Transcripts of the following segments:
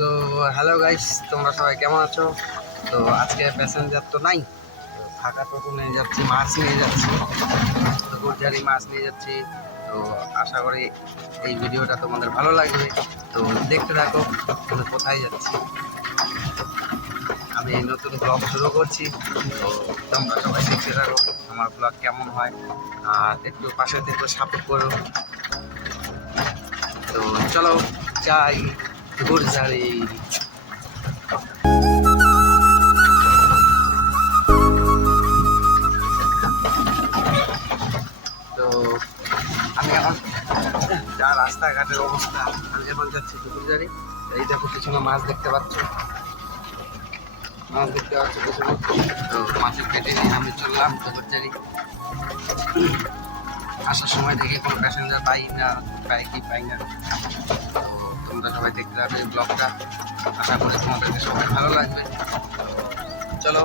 So hello guys, তোমরা সবাই কেমন আছো? তো আজকে প্যাসেঞ্জার তো নাই, ফাঁকা টোটো নিয়ে যাচ্ছি, মাছ নিয়ে যাচ্ছি, তো গুড়ঝাড়ি মাছ নিয়ে যাচ্ছি। তো আশা করি এই ভিডিওটা তোমাদের ভালো লাগবে। তো দেখতে থাকো আমি কোথায় যাচ্ছি। আমি এই নতুন ব্লগ শুরু করছি, তো তোমরা সবাই দেখতে থাকো আমার ব্লগ কেমন হয়, আর একটু পাশে থেকে সাপোর্ট করো। তো চলো যাই গুড়ঝাড়ি। তো আমি এখন যা রাস্তাঘাটের অবস্থা, আমি এখন যাচ্ছি গুড়ঝাড়ি। এই দেখো পিছনে মাছ দেখতে পাচ্ছ, পিছনে। তো মাছের পেটে নিয়ে আমি চললাম গুড়ঝাড়ি। আসার সময় দেখে কোনো প্যাসেঞ্জার পাই না। তো তোমরা সবাই দেখতে পাবে ব্লগটা, আশা করি তোমাদেরকে সবাই ভালো লাগবে। চলো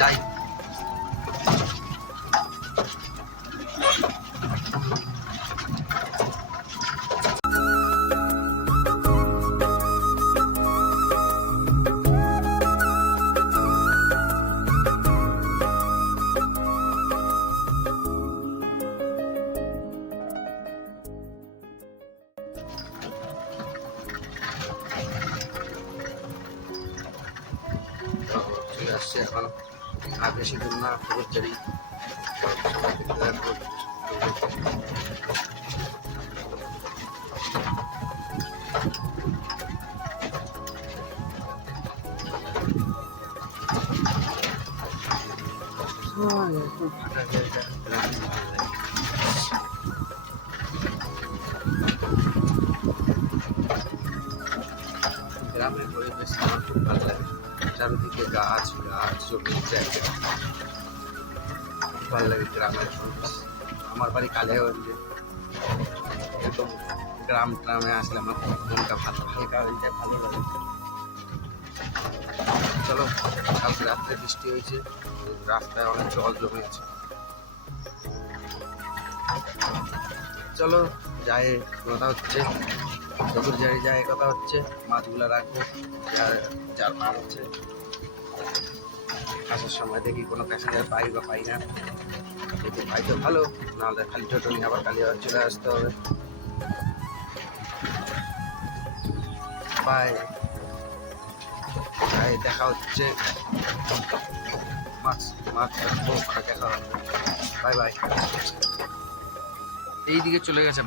যাই। তো চলে আসছে এখন, আর বেশি দূর না, গুড়ঝাড়ি। ফাঁকা জায়গা, গ্রামের পরিবেশ আমার খুব ভালো লাগে। চারিদিকে গাছ জমির জায়গা, খুব ভালো লাগে গ্রামের পরিবেশ। আমার বাড়ি কালিয়াগঞ্জে, এরকম গ্রামে আসলে আমার মনটা হালকা হয়ে যায়, ভালো লাগে। চলো, কালকে রাত্রে বৃষ্টি হয়েছে, রাস্তায় অনেক জল জমে আছে। চলো যাই, কথা হচ্ছে গুড়ঝাড়ি যায়, কথা হচ্ছে মাছগুলো রাখবো, যার মাল হচ্ছে। আসার সময় দেখি কোনো প্যাসেঞ্জার পাই না, যদি পাই তো ভালো, নাহলে খালি টোটো নিয়ে আবার কালিয়াগঞ্জ চলে আসতে হবে। বাই, দেখা হচ্ছে, মাছ দেখা হবে। বাই। এইদিকে চলে গেছে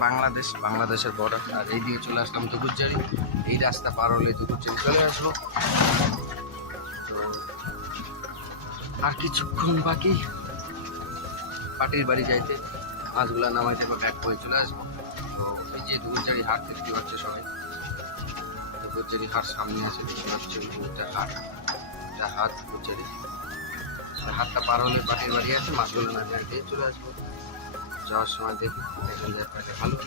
বাংলাদেশের বর্ডার, আর এইদিকে চলে আসলাম গুড়ঝাড়ি। এই রাস্তা পার হলে গুড়ঝাড়ি চলে আসলো। তো আর কিছুক্ষণ বাকি পাটির বাড়ি যাইতে, মাছগুলা নামাইতে বা ব্যাক করে চলে আসবো। তো এই যে গুড়ঝাড়ি হাট দেখতে পাচ্ছে সবাই, গুড়ঝাড়ি হাট সামনে আছে, দেখতে পাচ্ছে হাট গুড়ঝাড়ি। হাটটা পার হলে পাটির বাড়ি আছে, মাছগুলো নামিয়ে চলে আসবো। যাওয়ার সময় দেখি প্যাসেঞ্জার থাকে ভালো,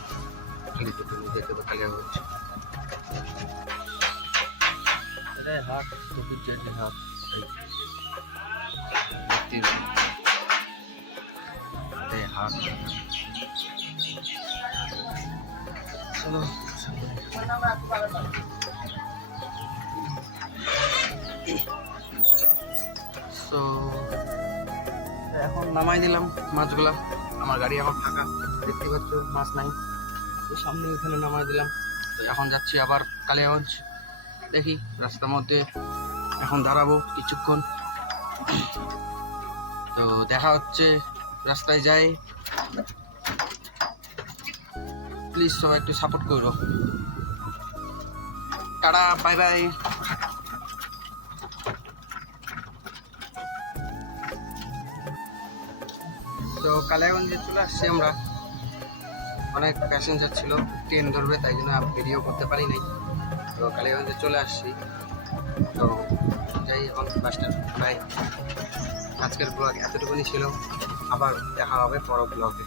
খালি দুটো নিয়ে যেতে হবে কালিয়াগঞ্জ। এটাই হাট, গুড়ঝাড়ি হাট। এটাই হাট। চলো তো এখন নামাই দিলাম মাছগুলা, আমার গাড়ি এখন ফাঁকা, দেখতে পাচ্ছ মাছ নাই, তো সামনে এখানে নামাই দিলাম। তো এখন যাচ্ছি আবার কালিয়াগঞ্জ, দেখি রাস্তার মধ্যে এখন দাঁড়াবো কিছুক্ষণ। তো দেখা হচ্ছে রাস্তায় যাই, প্লিজ সবাই একটু সাপোর্ট করো। টাটা, বাই। তো কালিয়াগঞ্জে চলে আসছি আমরা, অনেক প্যাসেঞ্জার ছিল, ট্রেন ধরবে, তাই জন্য ভিডিও করতে পারি নাই। তো কালিয়াগঞ্জে চলে আসছি, তো যাই এখন বাস স্ট্যান্ড। বাই, আজকের ব্লগ এতটুকুনি ছিল, আবার দেখা হবে পরের ব্লগে।